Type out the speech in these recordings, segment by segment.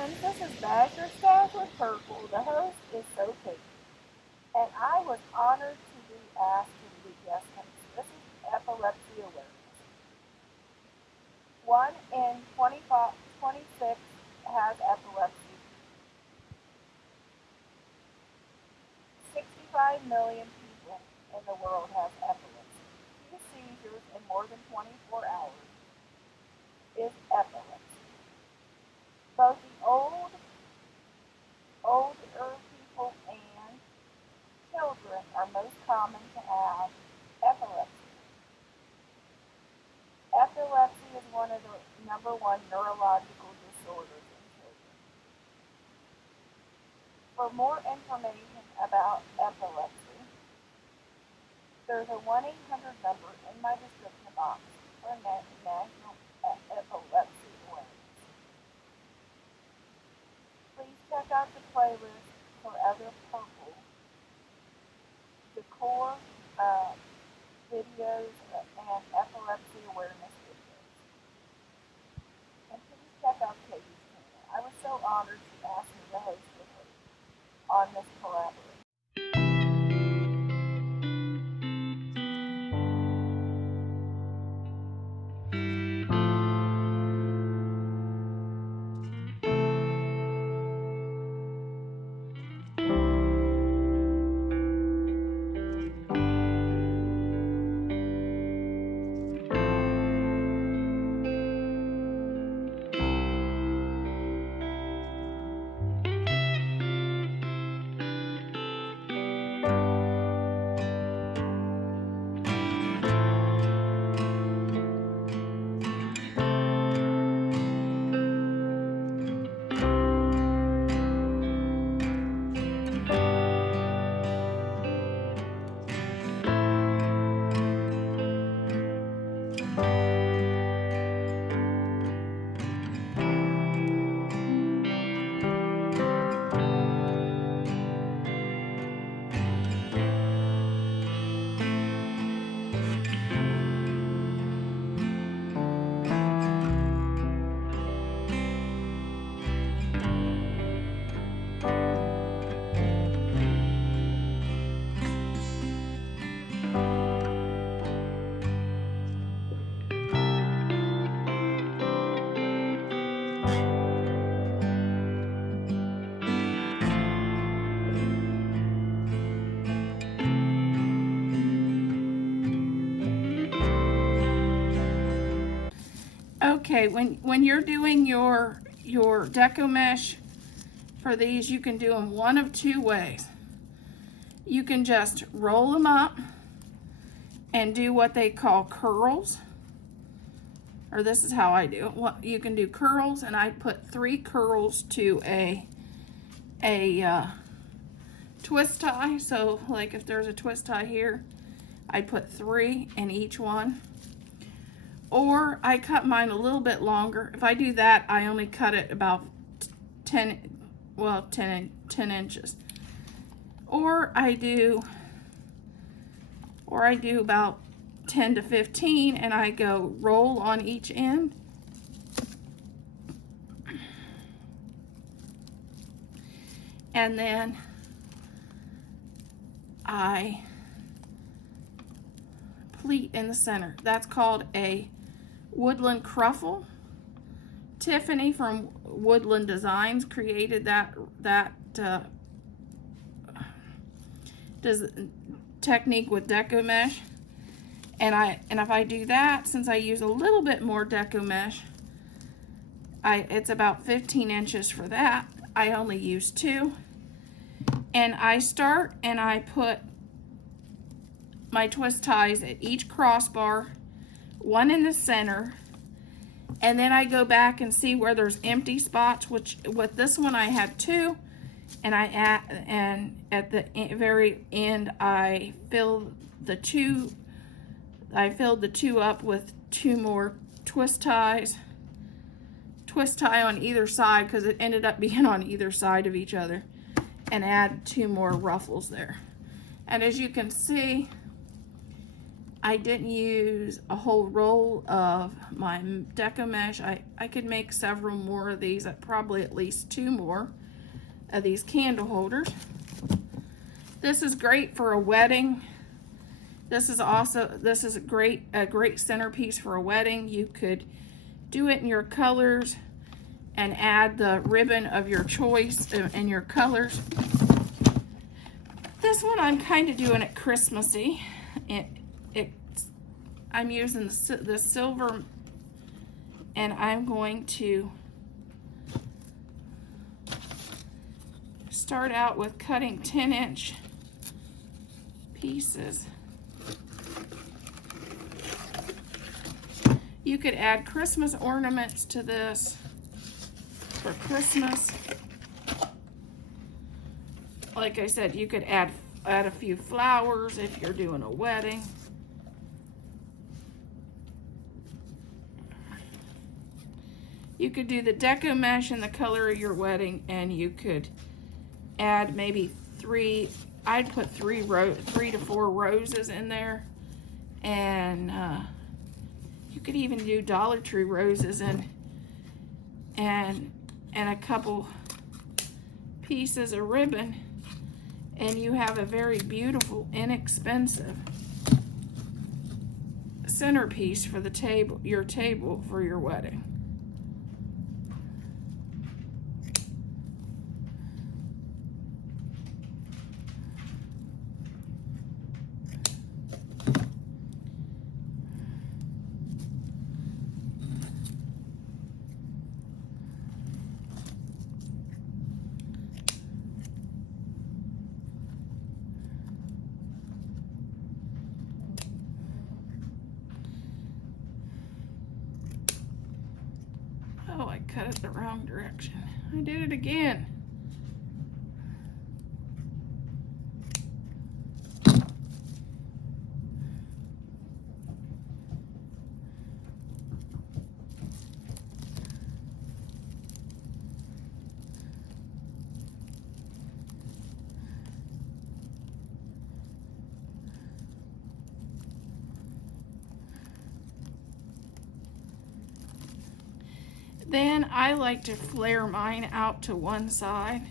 friends, this is Badger Stars with Purple. The host is Sophie, and I was honored to be asked to be guest host. This is Epilepsy Awareness. 1 in 25, 26 has epilepsy. 65 million people in the world have epilepsy. 2 seizures in more than 24 hours is epilepsy. Both the older people and children are most common to have epilepsy. Epilepsy is one of the #1 neurological disorders in children. For more information about epilepsy, there's a 1-800 number in my description box for National Epilepsy Awareness. Please check out the playlist for other Purple decor videos and epilepsy awareness videos. And please check out Katie's channel. I was so honored to ask me to host with her on this collaboration. Okay, when you're doing your Deco Mesh for these, you can do them one of 2 ways. You can just roll them up and do what they call curls, or this is how I do it. Well, you can do curls, and I put 3 curls to a twist tie. So like if there's a twist tie here, I put 3 in each one. Or I cut mine a little bit longer. If I do that, I only cut it about 10 inches. Or I do about 10 to 15, and I go roll on each end. And then I pleat in the center. That's called a woodland cruffle. Tiffany from Woodland Designs created that technique with Deco Mesh. And if I do that, since I use a little bit more Deco Mesh, it's about 15 inches for that. I only use 2. And I start and I put my twist ties at each crossbar, 1 in the center, and then I go back and see where there's empty spots, which with this one I had 2, and at the very end I filled the 2 up with 2 more twist ties. Twist tie on either side, because it ended up being on either side of each other, and add 2 more ruffles there. And as you can see, I didn't use a whole roll of my Deco Mesh. I could make several more of these, probably at least 2 more of these candle holders. This is great for a wedding. This is a great centerpiece for a wedding. You could do it in your colors and add the ribbon of your choice in your colors. This one I'm kind of doing it Christmassy. I'm using the silver, and I'm going to start out with cutting 10-inch pieces. You could add Christmas ornaments to this for Christmas. Like I said, you could add a few flowers if you're doing a wedding. You could do the Deco Mesh in the color of your wedding, and you could add maybe 3, I'd put 3 to 4 roses in there, and you could even do Dollar Tree roses and a couple pieces of ribbon, and you have a very beautiful, inexpensive centerpiece for the table, your table for your wedding. Oh, I cut it the wrong direction. I did it again. Then I like to flare mine out to one side,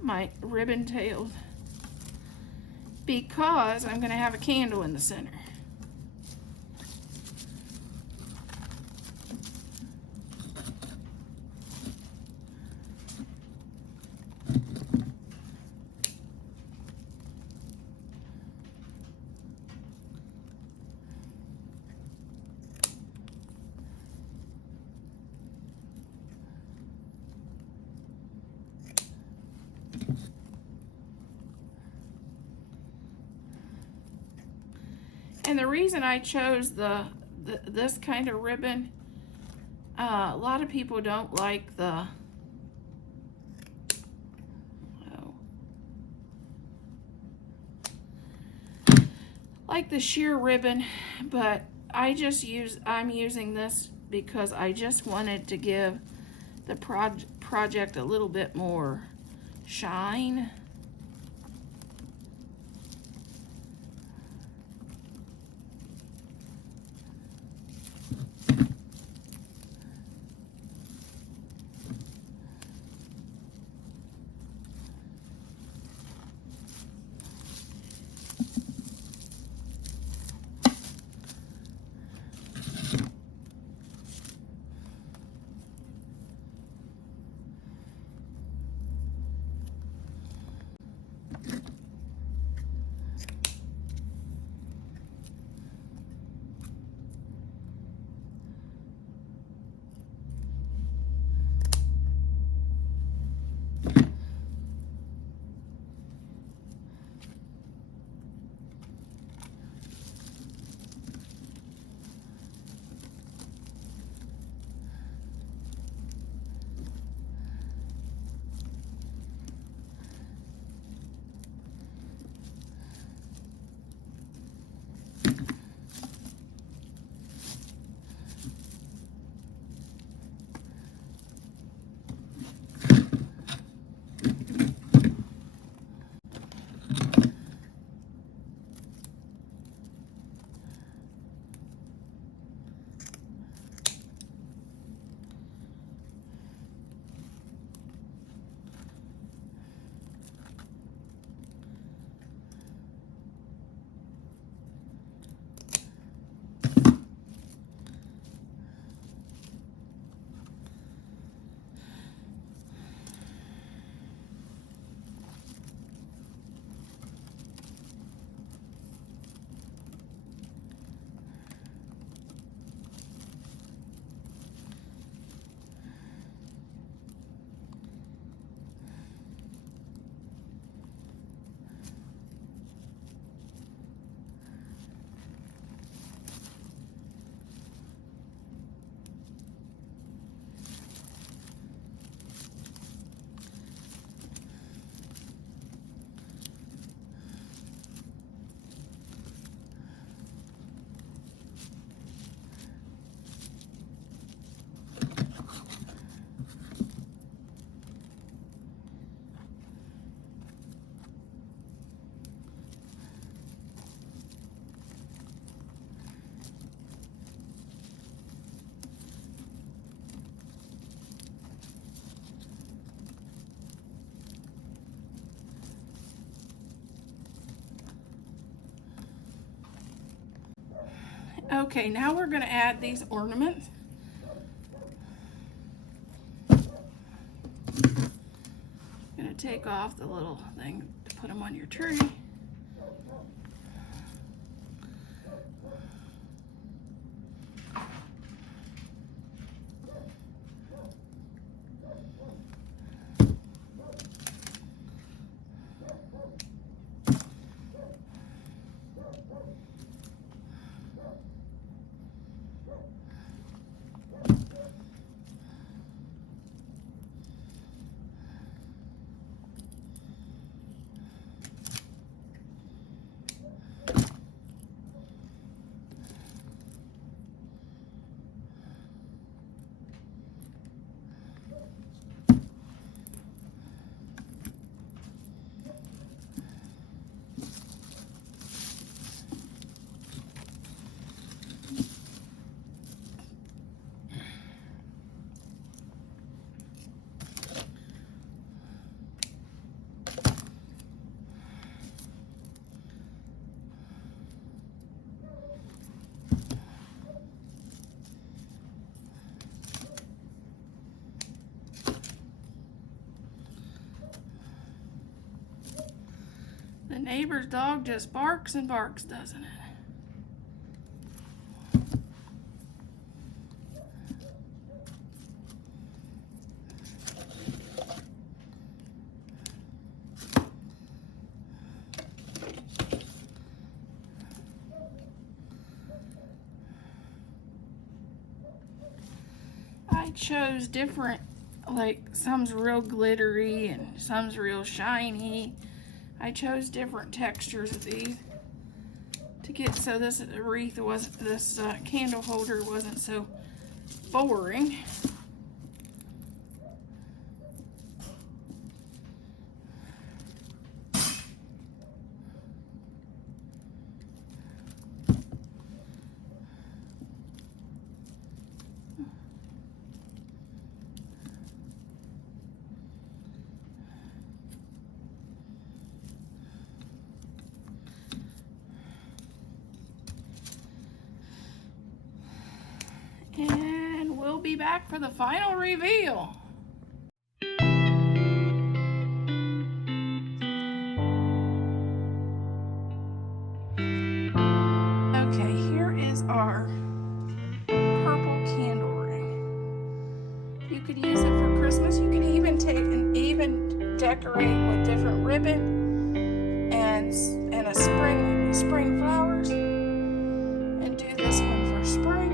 my ribbon tails, because I'm going to have a candle in the center. And the reason I chose this kind of ribbon, a lot of people don't like the sheer ribbon, but I'm using this because I just wanted to give the project a little bit more shine. Okay, now we're going to add these ornaments. I'm going to take off the little thing to put them on your tree. The neighbor's dog just barks and barks, doesn't it? I chose different, like some's real glittery and some's real shiny. I chose different textures of these to get so this wreath wasn't, this candle holder wasn't so boring. And we'll be back for the final reveal. Okay, here is our purple candle ring. You could use it for Christmas. You could even take and even decorate with different ribbon and a spring flowers, and do this one for spring.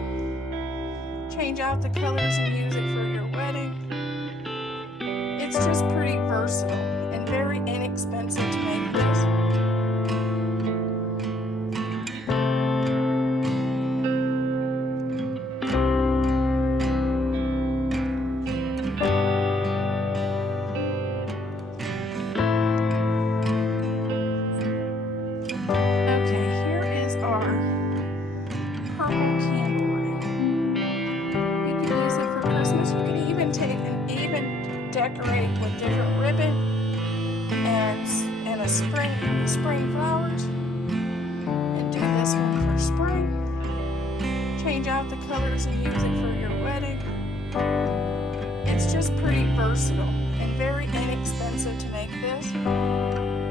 Change out the colors and use it for your wedding. It's just pretty versatile and very inexpensive to make this. Okay, here is our purple candle ring. You can use it for Christmas. You can even take and even decorate with different ribbon and a spring flowers, and do this one for spring. Change out the colors and use it for your wedding. It's just pretty versatile and very inexpensive to make this.